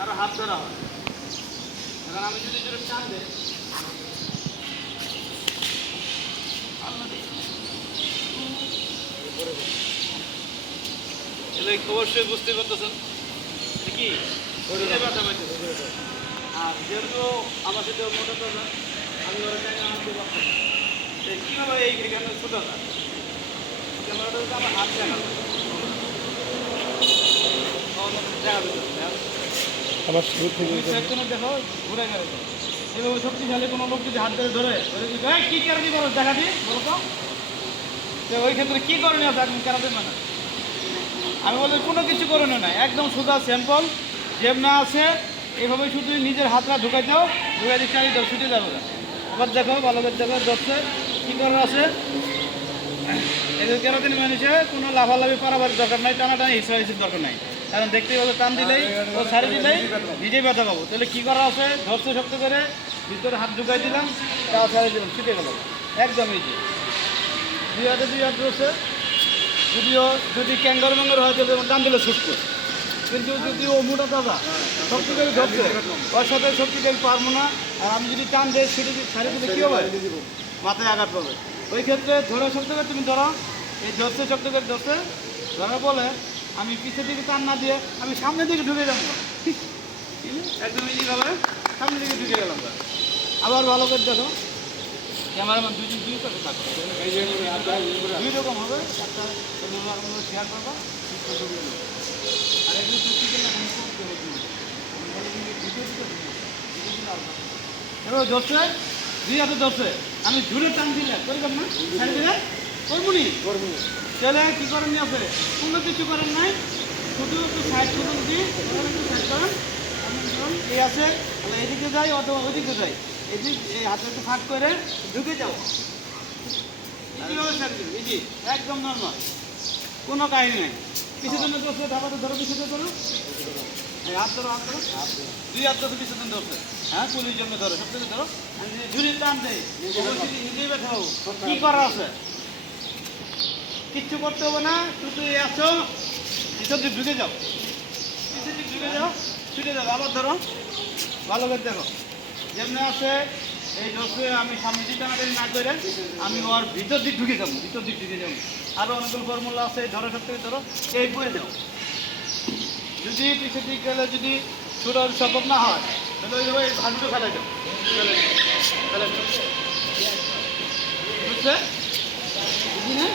আর হাত ধরা হয়। এখন আমি যদি জোরে টান দেই, এলে অবশ্যই বুঝতে পারতেছেন এটা কি ব্যথা পাইতেছে। আর যেহেতু আমার সাথে মোটা কথা, আমি ওরা টাইমে আনতে পারতাম না। কীভাবে এইখানে ছোটো যায় ক্যামেরাটা যদি আমার হাত দেখাবো আবার শুরু থেকে দেখো ঘুরে গেলে এভাবে শক্তিশালী কোনো লোক যদি হাত ধরে কি কেরানি করো দেখা দিই বলো তো ওই ক্ষেত্রে কী করণীয় আছে একদম কেরাতে মানে আমি বলি কোনো কিছু করণীয় নাই, একদম সোজা স্যাম্পল যেমনা আছে এইভাবে শুধু নিজের হাতটা ঢুকাই দাও, ঢুকাই দিয়ে চালিয়ে দাও, ছুটে যাবে না। আবার দেখো ভালো করে দেখো ধরছে কী করার আছে। এদের কেরাতিন মানুষে কোনো লাফালাফি পারাবার দরকার নাই, টানাটানি হিসাব দরকার নাই, কারণ দেখতেই বলো টান দিলেই ও ছাড়ে দিলেই নিজেই ব্যথা পাবো। তাহলে কী করা আছে, ধরছে শক্ত করে ভিতরে হাত ঢুকাই দিলাম, তা ছাড়িয়ে দিলাম, ছুটে গেল একদম ইজি। দুই হাত ধরছে, যদিও যদি ক্যাঙ্গার ম্যাঙ্গার হয় তাহলে টান দিলে ছুটতো, কিন্তু যদি ও মোটা দাদা শক্তি করে ধরছে ওর সাথে শক্তি করে পারবো না। আর আমি যদি টান দিয়ে ছুটে ছাড়িয়ে দিলে কী হবে, মাথায় আঘাত পাবে। ওই ক্ষেত্রে ধরে শক্ত করে তুমি ধরো, এই ধরছে শক্ত করে ধরছে ধরার বলে আমি পিছের দিকে টান না দিয়ে আমি সামনের দিকে ঢুকে যাবো, একদম ইজিভাবে সামনের দিকে ঢুকে গেলাম। আবার ভালো করে দেখো ক্যামেরাম্যান দুই পাশে থাকো, দুই রকম হবে, একটা শেয়ার করবো আর এগুলো এবার ধরছে দুই হাতে ধরছে, আমি ঝুলে টান দিলে করলাম না, ছাড়ি দিলে করবো নি চলে কী করেন নি আছে, কোনো কিছু করেন নাই, শুধু একটু সাইড করুন দিই, একটু সাইড করেন। আমি ধরুন এই আছে তাহলে এদিকে যাই অথবা ওইদিকে যাই, এদিক এই হাতে একটু ফাঁক করে ঢুকে যাও, কীভাবে ছাড় দিন ইজি একদম নর্মাল, কোনো কাহিনী নাই। পিছিয়ে জন্য ধরছে ধাবাতে ধরো, পিছিয়ে ধরো হাত ধরো, হাত ধরো, দুই হাত ধরো পিছিয়ে ধরছে, হ্যাঁ পুলিশ জন্য ধরো, সব থেকে ধরো, ঝুড়ির টান দেয় নিজেই ব্যথা হবো। কী করা আছে, কিচ্ছু করতে হবে না, শুধু আসো পিছন দিক ঢুকে যাও, পিছন দিক ঢুকে যাও, ছুটে যাও। আবার ধরো ভালো করে দেখো যেমনি আছে এই ধরছে, আমি সামনে দিকে টানাটানি না করে আমি ওর ভিতর দিক ঢুকে যাবো, ভিতর দিক ঢুকে যাবো। আরও অনেকগুলো ফর্মুলা আছে, ধরো সব থেকে ধরো এই বয়ে যাও। যদি পিছের দিক গেলে যদি ছোটো সম্ভব না হয় তাহলে ওই ভাজুটো ফেলে যাও, ফেলে যাও, বুঝছে বুঝলি না?